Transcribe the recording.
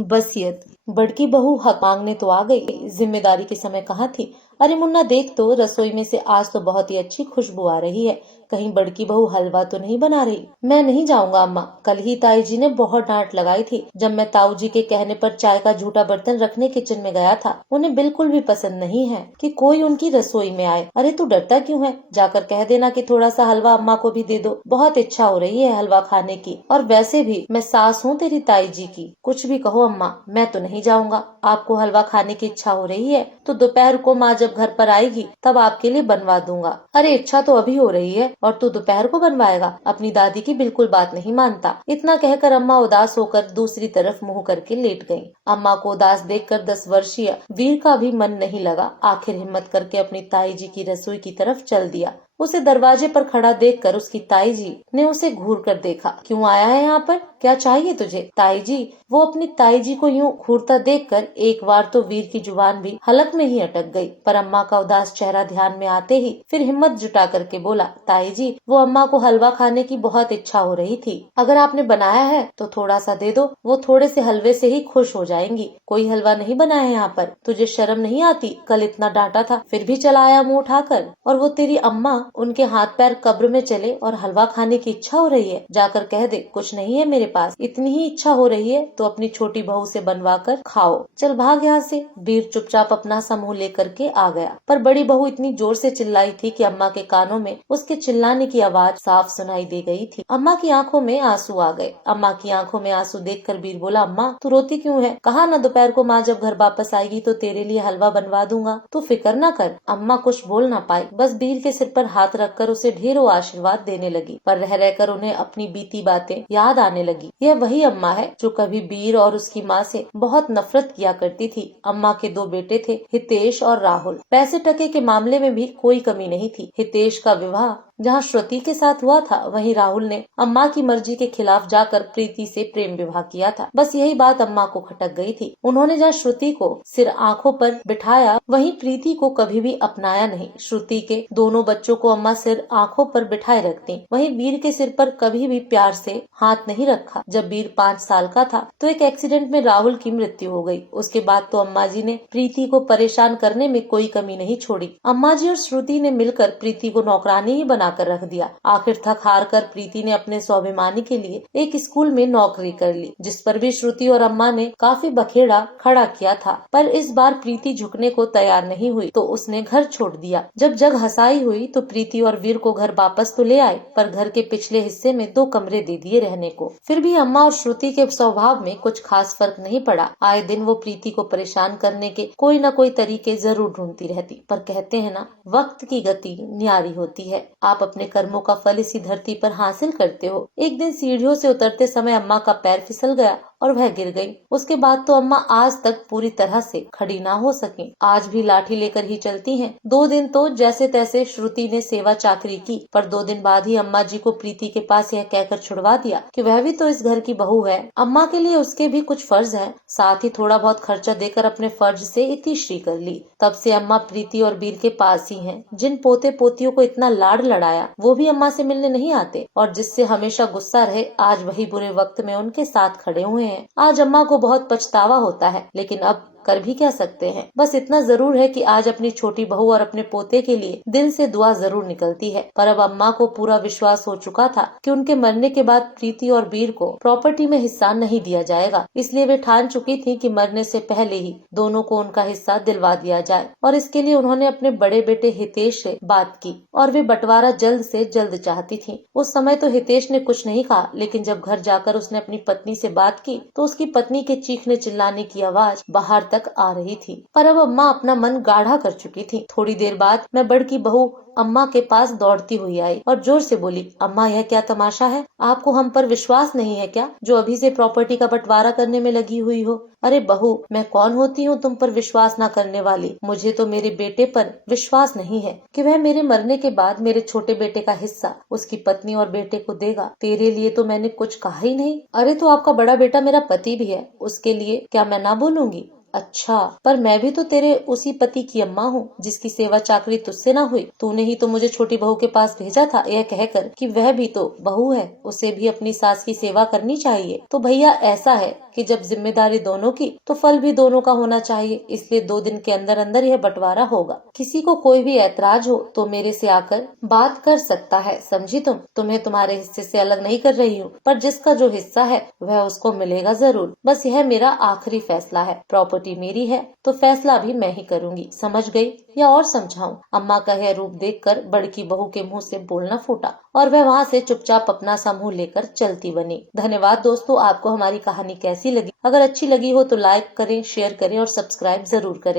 बसियत। बड़की बहू हक मांगने तो आ गई, जिम्मेदारी के समय कहाँ थी। अरे मुन्ना देख तो, रसोई में से आज तो बहुत ही अच्छी खुशबू आ रही है। कहीं बड़की बहू हलवा तो नहीं बना रही। मैं नहीं जाऊंगा अम्मा, कल ही ताई जी ने बहुत डांट लगाई थी जब मैं ताऊ जी के कहने पर चाय का झूठा बर्तन रखने किचन में गया था। उन्हें बिल्कुल भी पसंद नहीं है कि कोई उनकी रसोई में आए। अरे तू डरता क्यों है, जाकर कह देना कि थोड़ा सा हलवा अम्मा को भी दे दो, बहुत इच्छा हो रही है हलवा खाने की। और वैसे भी मैं सास हूँ तेरी ताई जी की। कुछ भी कहो अम्मा, मैं तो नहीं जाऊंगा। आपको हलवा खाने की इच्छा हो रही है तो दोपहर को माँ जब घर पर आएगी तब आपके लिए बनवा दूंगा। अरे इच्छा तो अभी हो रही है और तू दोपहर को बनवाएगा। अपनी दादी की बिल्कुल बात नहीं मानता। इतना कहकर अम्मा उदास होकर दूसरी तरफ मुंह करके लेट गयी। अम्मा को उदास देखकर 10 वर्षीय वीर का भी मन नहीं लगा। आखिर हिम्मत करके अपनी ताई जी की रसोई की तरफ चल दिया। उसे दरवाजे पर खड़ा देखकर उसकी ताई जी ने उसे घूर कर देखा। क्यों आया है यहाँ पर, क्या चाहिए तुझे? ताई जी। वो अपनी ताई जी को यूं घूरता देखकर एक बार तो वीर की जुबान भी हलक में ही अटक गई, पर अम्मा का उदास चेहरा ध्यान में आते ही फिर हिम्मत जुटा करके बोला, ताई जी वो अम्मा को हलवा खाने की बहुत इच्छा हो रही थी। अगर आपने बनाया है तो थोड़ा सा दे दो, वो थोड़े से हलवे से ही खुश हो जाएंगी। कोई हलवा नहीं बनाया है यहाँ पर। तुझे शर्म नहीं आती? कल इतना डांटा था फिर भी चला आया मुँह उठाकर। और वो तेरी अम्मा, उनके हाथ पैर कब्र में चले और हलवा खाने की इच्छा हो रही है। जाकर कह दे कुछ नहीं है मेरे पास, इतनी ही इच्छा हो रही है तो अपनी छोटी बहू से बनवा कर खाओ। चल भाग यहाँ से। वीर चुपचाप अपना समूह लेकर के आ गया, पर बड़ी बहू इतनी जोर से चिल्लाई थी कि अम्मा के कानों में उसके चिल्लाने की आवाज साफ सुनाई दे गई थी। अम्मा की आंखों में आंसू आ गए। अम्मा की आंखों में आंसू देखकर वीर बोला, अम्मा तू रोती क्यों है? कहा ना दोपहर को माँ जब घर वापस आएगी तो तेरे लिए हलवा बनवा दूंगा, तू फिक्र न कर। अम्मा कुछ बोल ना पाई, बस वीर के सिर पर हाथ रखकर उसे ढेरों आशीर्वाद देने लगी, पर रह रहकर उन्हें अपनी बीती बातें याद आने लगी। यह वही अम्मा है जो कभी वीर और उसकी माँ से बहुत नफरत किया करती थी। अम्मा के 2 बेटे थे, हितेश और राहुल। पैसे टके के मामले में भी कोई कमी नहीं थी। हितेश का विवाह जहाँ श्रुति के साथ हुआ था, वहीं राहुल ने अम्मा की मर्जी के खिलाफ जाकर प्रीति से प्रेम विवाह किया था। बस यही बात अम्मा को खटक गई थी। उन्होंने जहाँ श्रुति को सिर आंखों पर बिठाया, वहीं प्रीति को कभी भी अपनाया नहीं। श्रुति के दोनों बच्चों को अम्मा सिर आंखों पर बिठाए रखती, वहीं वीर के सिर पर कभी भी प्यार से हाथ नहीं रखा। जब वीर 5 साल का था तो एक एक्सीडेंट में राहुल की मृत्यु हो गई। उसके बाद तो अम्मा जी ने प्रीति को परेशान करने में कोई कमी नहीं छोड़ी। अम्मा जी और श्रुति ने मिलकर प्रीति को नौकरानी ही बना कर रख दिया। आखिर थक हार कर प्रीति ने अपने स्वाभिमानी के लिए एक स्कूल में नौकरी कर ली, जिस पर भी श्रुति और अम्मा ने काफी बखेड़ा खड़ा किया था। पर इस बार प्रीति झुकने को तैयार नहीं हुई तो उसने घर छोड़ दिया। जब जग हंसाई हुई तो प्रीति और वीर को घर वापस तो ले आए, पर घर के पिछले हिस्से में 2 कमरे दे दिए रहने को। फिर भी अम्मा और श्रुति के स्वभाव में कुछ खास फर्क नहीं पड़ा। आए दिन वो प्रीति को परेशान करने के कोई न कोई तरीके जरूर ढूंढती रहती। पर कहते हैं ना, वक्त की गति न्यारी होती है। आप अपने कर्मों का फल इसी धरती पर हासिल करते हो। एक दिन सीढ़ियों से उतरते समय अम्मा का पैर फिसल गया और वह गिर गई। उसके बाद तो अम्मा आज तक पूरी तरह से खड़ी ना हो सकी। आज भी लाठी लेकर ही चलती हैं। 2 दिन तो जैसे तैसे श्रुति ने सेवा चाकरी की, पर 2 दिन बाद ही अम्मा जी को प्रीति के पास यह कहकर छुड़वा दिया कि वह भी तो इस घर की बहू है। अम्मा के लिए उसके भी कुछ फर्ज हैं। साथ ही थोड़ा बहुत खर्चा देकर अपने फर्ज से इतिश्री कर ली। तब से अम्मा प्रीति और वीर के पास ही हैं। जिन पोते पोतियों को इतना लाड लड़ाया वो भी अम्मा से मिलने नहीं आते, और जिससे हमेशा गुस्सा रहे आज वही बुरे वक्त में उनके साथ खड़े हुए हैं। आज अम्मा को बहुत पछतावा होता है, लेकिन अब कर भी क्या सकते हैं। बस इतना जरूर है कि आज अपनी छोटी बहू और अपने पोते के लिए दिल से दुआ जरूर निकलती है। पर अब अम्मा को पूरा विश्वास हो चुका था कि उनके मरने के बाद प्रीति और वीर को प्रॉपर्टी में हिस्सा नहीं दिया जाएगा, इसलिए वे ठान चुकी थी कि मरने से पहले ही दोनों को उनका हिस्सा दिलवा दिया जाए। और इसके लिए उन्होंने अपने बड़े बेटे हितेश से बात की और वे बंटवारा जल्द से जल्द चाहती थी। उस समय तो हितेश ने कुछ नहीं कहा, लेकिन जब घर जाकर उसने अपनी पत्नी से बात की तो उसकी पत्नी के चीखने चिल्लाने की आवाज बाहर तक आ रही थी। पर अब अम्मा अपना मन गाढ़ा कर चुकी थी। थोड़ी देर बाद मैं बड़की बहू अम्मा के पास दौड़ती हुई आई और जोर से बोली, अम्मा यह क्या तमाशा है? आपको हम पर विश्वास नहीं है क्या, जो अभी से प्रॉपर्टी का बंटवारा करने में लगी हुई हो? अरे बहू, मैं कौन होती हूँ तुम पर विश्वास न करने वाली? मुझे तो मेरे बेटे पर विश्वास नहीं है कि वह मेरे मरने के बाद मेरे छोटे बेटे का हिस्सा उसकी पत्नी और बेटे को देगा। तेरे लिए तो मैंने कुछ कहा ही नहीं। अरे तो आपका बड़ा बेटा मेरा पति भी है, उसके लिए क्या मैं ना बोलूंगी? अच्छा, पर मैं भी तो तेरे उसी पति की अम्मा हूँ जिसकी सेवा चाकरी तुझसे ना हुई। तूने ही तो मुझे छोटी बहू के पास भेजा था, यह कहकर कि वह भी तो बहू है, उसे भी अपनी सास की सेवा करनी चाहिए। तो भैया ऐसा है कि जब जिम्मेदारी दोनों की तो फल भी दोनों का होना चाहिए, इसलिए 2 दिन के अंदर अंदर यह बंटवारा होगा। किसी को कोई भी ऐतराज हो तो मेरे से आकर बात कर सकता है, समझी तुम? तुम्हें तुम्हारे हिस्से से अलग नहीं कर रही हूँ, पर जिसका जो हिस्सा है वह उसको मिलेगा जरूर। बस यह मेरा आखिरी फैसला है। प्रॉपर्टी मेरी है तो फैसला भी मैं ही करूंगी, समझ गई या और समझाऊं? अम्मा का यह रूप देखकर बड़की बहू के मुंह से बोलना फूटा और वह वहाँ से चुपचाप अपना समूह लेकर चलती बनी। धन्यवाद दोस्तों, आपको हमारी कहानी कैसी लगी? अगर अच्छी लगी हो तो लाइक करें, शेयर करें और सब्सक्राइब जरूर करें।